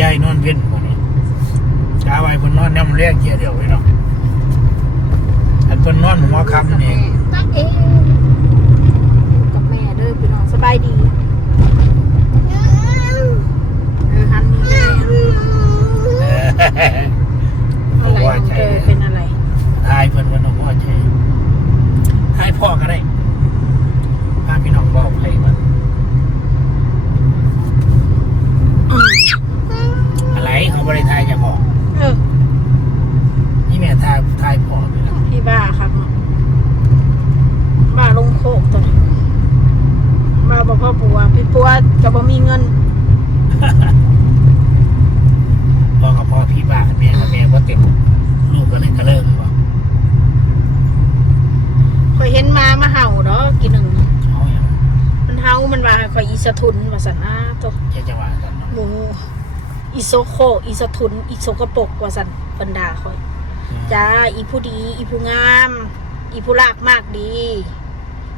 ย่ายนอนเว้นมื่อนี้กาไว้เพิ่นนอนย่ำเรียกเกียเดียวไว้เนาะอันเพิ่นนอนหัวค่ำนี่ตักเองกับแม่เด้อพี่น้องสบายดีเออหันมือแม่เอออะไรของเธอเป็นอะไร ทายเพิ่นว่าน้องพ่อใช่ทายพ่อก็ได้พาพี่น้องบอกให้มันอะไรเขาบริทายจะบอก เออ นี่แม่ทายทายพ่อไปแล้ว พี่บ้าครับ บ้าลงโคกตัวนี้บ้าบอกพ่อปัวพี่ปัวจะบ่ มีเงินพ่อกับพ่อพี่บ้าแม่กับแม่ว่าเต็มลูกก็เลยก็เริ่มบอกคอยเห็นมามาเห่าเนาะกี่หนึ่งเอาอย่างมันเห่ามันว่าคอยอีสะทุนว่าสันอ้าตัวเจ้าจังหวะกันเนาะหมูอีโซโคอีสะทุนอีโซกระปรกว่าสันเพิ่นด่าคอยจ้าอีผู้ดี อีผู้งาม อีผู้ลากมากดี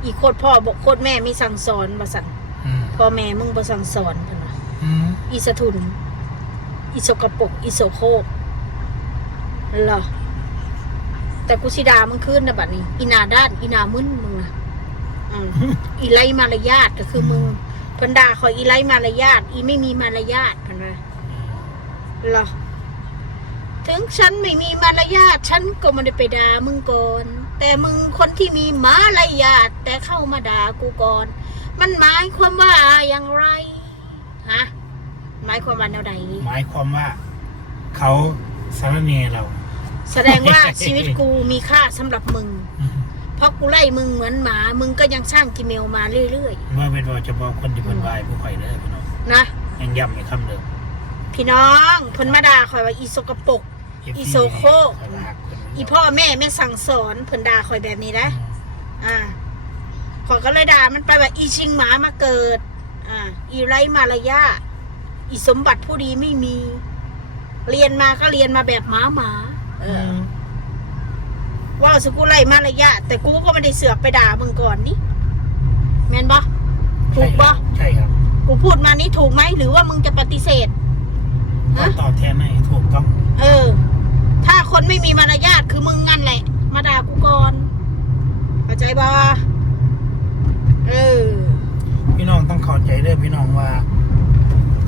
อีโคตรพ่อบอกโคตรแม่ไม่สั่งสอนว่าสันอืม พ่อแม่มึงบ่สั่งสอนเพิ่นว่าอืมอีสะทุน อีโซกระปรกอีโซโคกเหรอแต่กูสิดามึงขึ้นนะบัดนี้ อีหนาด้าน อีหนามึนมึงนะอืมอีไลมารยาทก็คือมึงเพิ่นด่าขอยอีไลมารยาทอีไม่มีมารยาทเพิ่นว่าเหรอถึงฉันไม่มีมารยาทฉันก็ไม่ได้ไปด่ามึงก่อน แต่มึงคนที่มีมารยาทแต่เข้ามาด่ากูก่อน มันหมายความว่าอย่างไรฮะหมายความว่าแนวใดหมายความว่า เขาสารเนเรา แสดงว่า ชีวิตกูมีค่าสำหรับมึงอืมเพราะกูไล่มึงเหมือนหมา มึงก็ยังสร้างกิเมลมาเรื่อยเมื่อเป็นว่าเฉพาะคนที่เป็นวายผู้ข่อยเลยพี่น้องๆนะ ยังย้ำอีกคำหนึ่งพี่น้องเพิ่นมาด่าข่อยว่าอีสกปรก อีโซโคอีพ่อแม่ไม่สั่งสอนเพิ่นด่าข่อยแบบนี้นะ อ่า ข่อยก็เลยด่ามันไปว่าอีชิงหมามาเกิด อ่า อีไรมารยาทอีสมบัติผู้ดีไม่มี เรียนมาก็เรียนมาแบบหมาหมาเออว่าสกูไล่มารยาทแต่กูก็ไม่ได้เสือกไปด่ามึงก่อนนี่แม่นปะถูกปะใช่ครับ กูพูดมานี่ถูกไหมหรือว่ามึงจะปฏิเสธก็ฮะตอบแทนให้ถูกต้อง เออ ถ้าคนไม่มีมารยาทคือมึงงั้นแหละ มาด่ากูก่อนเข้าใจปะเออ พี่น้องต้อง เข้าใจเด้อพี่น้องว่า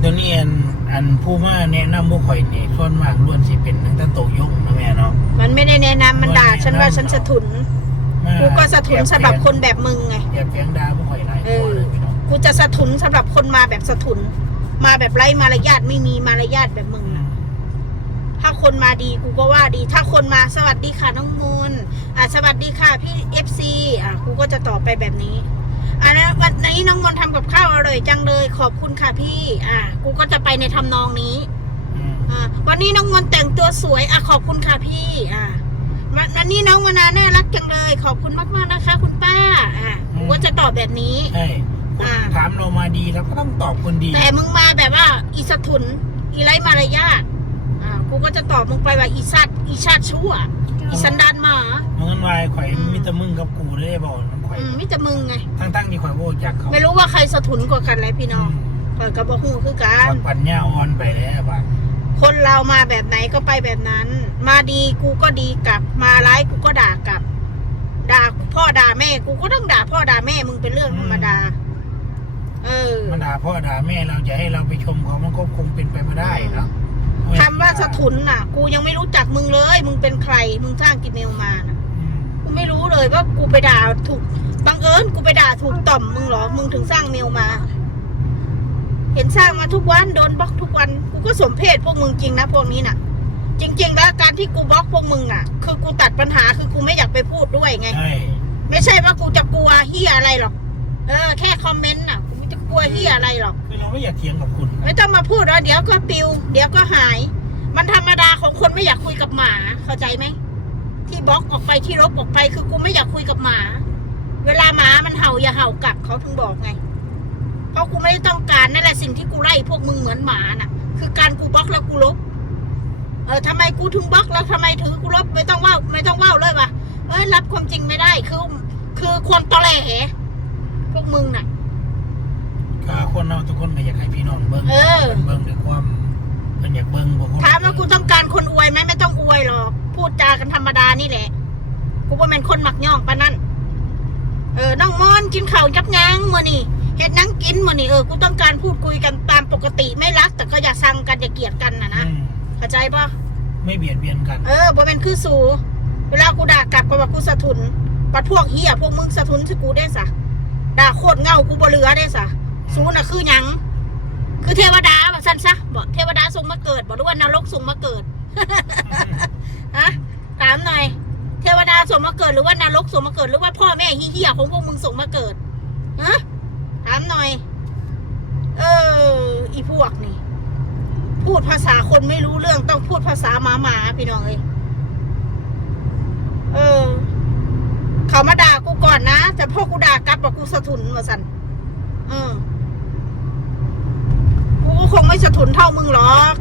เดี๋ยวนี้อันอันผู้มาแนะนำผู้ข่อยนี่ส่วนมากล้วนสิเป็นตั้งแต่โตยงนะแม่เนาะ มันไม่ได้แนะนำมันด่าฉันว่าฉันสะทุน มากูก็สะทุนสำหรับคนแบบมึงไง แอบแฝงด่าผู้ข่อยหลายเอตัวอเลยพี่น้องกูจะสะทุนสำหรับคนมาแบบสะทุน มาแบบไร้มารยาทไม่มีมารยาทแบบมึงอะถ้าคนมาดีกูก็ว่าดี ถ้าคนมาสวัสดีค่ะน้องมูลอะสวัสดีค่ะพี่เอฟซีอะกูก็จะตอบไปแบบนี้ อะนะวันนี้น้องมนต์ทำกับข้าวอร่อยจังเลย ขอบคุณค่ะพี่ อะกูก็จะไปในทำนองนี้อืมอะวันนี้น้องมนต์แต่งตัวสวย อะขอบคุณค่ะพี่ อะวันวันนี้น้องวนาน่ารักจังเลย ขอบคุณมากมากๆนะคะ คุณป้า อะกูก็จะตอบแบบนี้ใช่อ่าถามเรามาดีเราก็ต้องตอบคนดี แต่มึงมาแบบว่าอีสะทุนอีไรมารยาทอะกูก็จะตอบมึงไปว่าอีสัตว์อีชาติชั่วอีสันดานหมาเมื่อวันวาย ข่อยอืมมีแต่มึงกับกูได้บอกน้ำข่อยอืมมิจะมึงไง ทั้งตั้งๆที่ข่อยโบจากเขาไม่รู้ว่าใครสะทุนกว่ากันเลยพี่น้องข่อยกับบ่ฮู้คือกัปันนปัญญาอ่อนไปแล้วบ้านคนเรามาแบบไหนก็ไปแบบนั้น มาดีกูก็ดีกลับ มาร้ายกูก็ด่ากลับ ด่าพ่อด่าแม่กูก็ต้องด่าพ่อด่าแม่มึงเป็นเรื่องธรรมดา เออมันด่าพ่อด่าแม่เราจะให้เราไปชมเขามันก็คงเป็นไปไม่ได้เนาะคำว่าสะทุนน่ะ กูยังไม่รู้จักมึงเลย มึงเป็นใคร มึงสร้างกิเมลมาน่ะอืม กูไม่รู้เลยว่ากูไปด่าถูกบังเอิญกูไปด่าถูกต่อมมึงเหรอ มึงถึงสร้างเมลมา เห็นสร้างมาทุกวันโดนบล็อกทุกวัน กูก็สมเพศพวกมึงจริงนะพวกนี้น่ะ จริง ๆ แล้วการที่กูบล็อกพวกมึงอะ คือกูตัดปัญหาคือกูไม่อยากไปพูดด้วยไง ใช่ไม่ใช่ว่ากูจะกลัวเฮียอะไรหรอก เออ แค่คอมเมนต์น่ะ กูไม่จะกลัวเฮียอะไรหรอก คือเราไม่อยากเถียงกับคุณไม่ต้องมาพูดว่าเดี๋ยวก็ปิว เดี๋ยวก็หาย มันธรรมดาของคนไม่อยากคุยกับหมาเข้าใจไหมที่ บล็อกออกไปที่ลบออกไป คือกูไม่อยากคุยกับหมา เวลาหมามันเห่าอย่าเห่ากลับเขาถึงบอกไง เพราะกูไม่ได้ต้องการนั่นแหละสิ่งที่กูไล่พวกมึงเหมือนหมาน่ะ คือการกูบล็อกแล้วกูลบ เออทำไมกูถึงบล็อกแล้วทำไมถึงกูลบไม่ต้องว่าไม่ต้องว่าเลยว่ะเอ้ยรับความจริงไม่ได้คือ คือคนตอแหลพวกมึงน่ะก็คนเราทุกคนก็อยากให้พี่น้องเบิ้งเออพิ่นเบิ้งด้วยความเป็นอยากเบิ้งพวกคนถามว่ากูต้องการคนอวยไหมไม่ต้องอวยหรอก พูดจากันธรรมดานี่แหละ กูว่าเป็นคนหมักย่องปะนั่นเออน้องมอนกินข้าวจับยังมือนี่เฮ็ดนั่งกินมือนี่เออกูต้องการพูดคุยกันตามปกติไม่รัก แต่ก็อย่าสั่งกันอย่าเกลียดกันนะนะอืมเข้าใจปะไม่เบียดเบียนกันเออบ่เป็นคือสูเวลากูด่ากลับก็ว่ากูสะทุนปัดพวกเฮียพวกมึงสะทุนสิกูได้สะด่าโคตรเงากูบ่เหลือได้สะสูน่ะคือหยัง คือเทวดาว่าซั่นซะบอกเทวดาทรงมาเกิดบอกหรือว่านรกทรงมาเกิดฮะถามหน่อย เทวดาส่งมาเกิดหรือว่านรกส่งมาเกิดหรือว่าพ่อแม่เฮี้ยของพวกมึงส่งมาเกิดฮะถามหน่อย เออ อีพวกนี่ พูดภาษาคนไม่รู้เรื่องต้องพูดภาษาหมาหมาพี่น้องเอ้ยเออ เขามาด่ากูก่อนนะแต่พ่อกูด่ากลับบอกกูสะทุนว่าสันเออกูก็คงไม่สะทุนเท่ามึงหรอก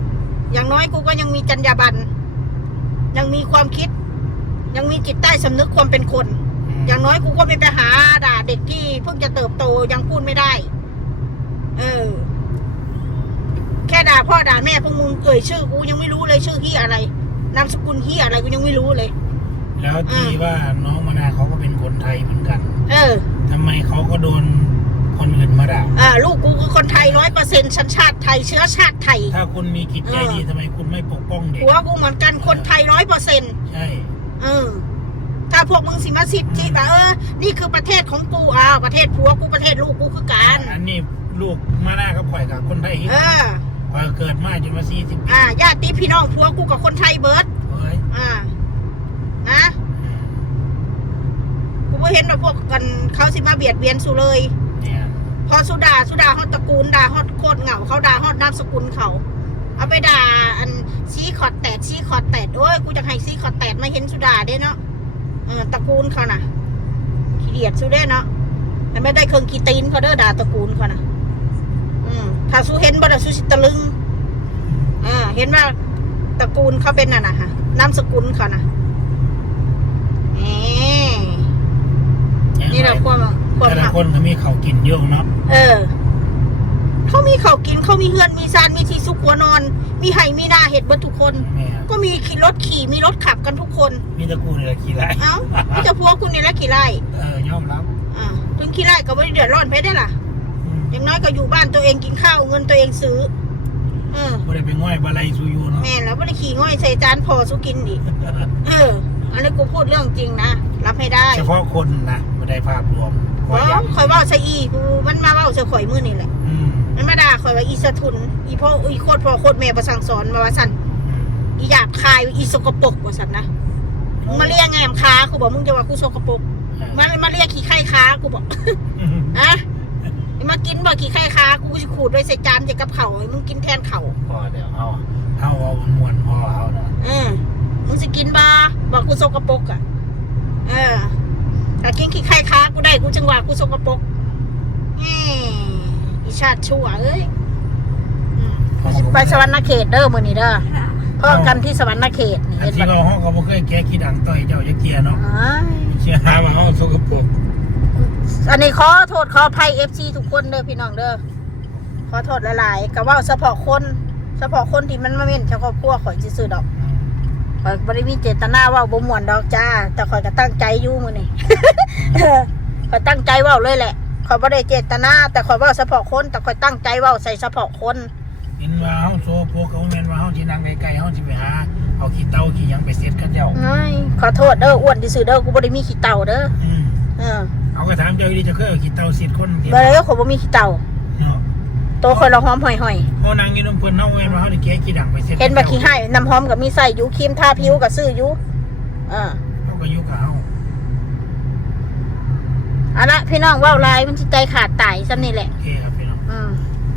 อย่างน้อยกูก็ยังมีจรรยาบรรณยังมีความคิด ยังมีจิตใต้สำนึกความเป็นคน อย่างน้อยกูก็ไม่ไปหาด่าเด็กที่เพิ่งจะเติบโตยังพูดไม่ได้ เออ แค่ด่าพ่อด่าแม่พวกมึงเอ่ยชื่อกูยังไม่รู้เลยชื่อที่อะไรนามสกุลที่อะไรกูยังไม่รู้เลย แล้วที่ว่าน้องมานาเขาก็เป็นคนไทยเหมือนกัน เออทำไมเขาก็โดนคนอื่นมาด่าอ่าลูกกูคือคนไทยร้อยเปอร์เซ็นต์ชันชาติไทยเชื้อชาติไทย ถ้าคุณมีจิตใจดีทำไมคุณไม่ปกป้องเด็กหัวกูเหมือนกันคนไทยร้อยเปอร์เซ็นต์ใช่ เออถ้าพวกมึงสิมาสิทธิว่าเออ นี่คือประเทศของกูอ้าวประเทศผัวกูประเทศลูกกูคือกันอันนี้ลูกมานาก็ปล่อยกับคนไทยเออปล่อยเกิดมาจนมาสี่สิบปีอ่าญาติพี่น้องผัวกูกับคนไทยเบิร์ดเฮ้ยอ่านะกูไม่เห็นว่าพวกกันเขาสิมาเบียดเบียนสุเลย เนี่ย พอสุดาสุดาฮอดตระกูลด่าฮอดโคตรเหงาเขาด่าฮอดนามสกุลเขา เอาไปด่าอันซีคอดแตดซีคอดแตดโอ้ยกูจะให้ซีคอดแตดมาเห็นสุดาเด้เนาะเออตระกูลเขาน่ะขี้เดียดสุดเด้เนาะแต่ไม่ได้เครื่องกีตีนเขาเด้อด่าตระกูลเขาน่ะอืมถ้าสูเห็นบ่ได้สูสิตะลึงอ่าเห็นว่าตระกูลเขาเป็นน่ะนะฮะนามสกุลเขาน่ะแหมนี่เราความความแต่ละหักคนก็มีเขากินเยอะเนาะเออ เขามีเขาวกินเขามีเฮือนมีซานมีที่ซุกหัวนอน มีไห่มีนาเห็ดเบิดทุกคน แม่ก็มีขี่รถขี่มีรถขับกันทุกคน มีแตะกูนี่แหละขี้ไรเอ้ามีแต่พวกคุณนี่แหละขี่ไล่เออยอมรับอ่าถึงขี่ไล่ก็ไม่ได้เดือดร้อนไปได้ล่ะ อืมอย่างน้อยก็อยู่บ้านตัวเองกินข้าวเงินตัวเองซื้อ เออ บ่ได้ไปง่อยบาไลซูยูเนาะ แม่นแล้วไม่ได้ขี่ง่อยใส่จานพอสุกินดิเออ อันนี้กูพูดเรื่องจริงนะรับให้ได้เฉพาะคนนะไม่ได้ภาพรวมขอว้าวย้ำคอยเว่าใส่อีกูมันมาเว่าใส่ข่อยมือนี่แหละ อืมมันมาด่าข่ อยว่าอีสะทุน อีพ่ออีโคตรพ่อโคตรแม่ประสั่งสอนมาว่าสั่นอีหยาบคายอีสกปรกว่าสันนะมึงมาเรียกแงมค้ากูบอกมึงจะว่ากูสกปรกมามาเรียกขี้ไข่ค้ากูบอกอืมฮะมากินบ่ขี้ไข่ค้ากูจะขูดไว้ใส่จานใส่กับเขาวให้มึงกินแทนเขาวพอเดี๋ยวเอาเอาเอามวนๆพอเอาเนาะเออมึงสิกินบ่บอกกูสกปรกอะเออถ้ากินขี้ไข่ค้ากูได้กูจังหวะกูสกปรกแหม อีชาติชั่วเอ้ยอืมกูสิไปสวรรณเขตเด้อมื้อนี้เด้อพ่อกันที่สวรรณเขตนี่อันเห็นที่บ่เราห้องก็บ่เคยแก้ขี้ดังต่อยเจ้าจะเกียร์เนาะอ้ายเชียร์หาว่าเฮาสกปรกอันนี้ขอโทษขออภัยเอฟซีทุกคนเด้อพี่น้องเด้อขอโทษหลายๆกับว่าเฉพาะคนเฉพาะคนที่มันมาเม่นเฉพาะพวกข่อยซื่อๆดอกข่อยบ่ได้มีเจตนาเว่าบ่ม่วนดอกจ้า แต่ข่อยก็ตั้งใจอยู่มื้อนี้เออข่อยตั้งใจเว้าเลยแหละ ข่อยบ่ได้เจตนาแต่ข่อยเว้าเฉพาะคน แต่ข่อยตั้งใจเว้าใส่เฉพาะคน เห็นว่าเฮาโซโปกเขาแม่นว่าเฮาสินั่งไกลๆเฮาสิไปหาเอาขี้เต้าขี้หยังไปเสร็จกันเจ้าเอ้ยขอโทษเด้ออ้วนซื่อๆเด้อกูบ่ได้มีขี้เต่าเด้ออืมเออเอาก็ถามเจ้าดีจะเคยเอาขี้เต้าเสร็จคนที่บ่ได้ข่อยบ่มีขี้เต่าเนาะโตข่อยละหอมห่อยเฮานั่งอยู่นำเพิ่นเฮาแม่นว่าเฮาได้แก้ขี้ดังไปเสร็จๆเห็นบ่ขี้ให้น้ำหอมก็มีใส่อยู่ครีมทาผิวก็ซื้ออยู่เออเฮาก็อยู่กับเฮา เอาละพี่น้องว่าลายมันจิใจขาดตายซ้ำนี่แหละ โอเคครับพี่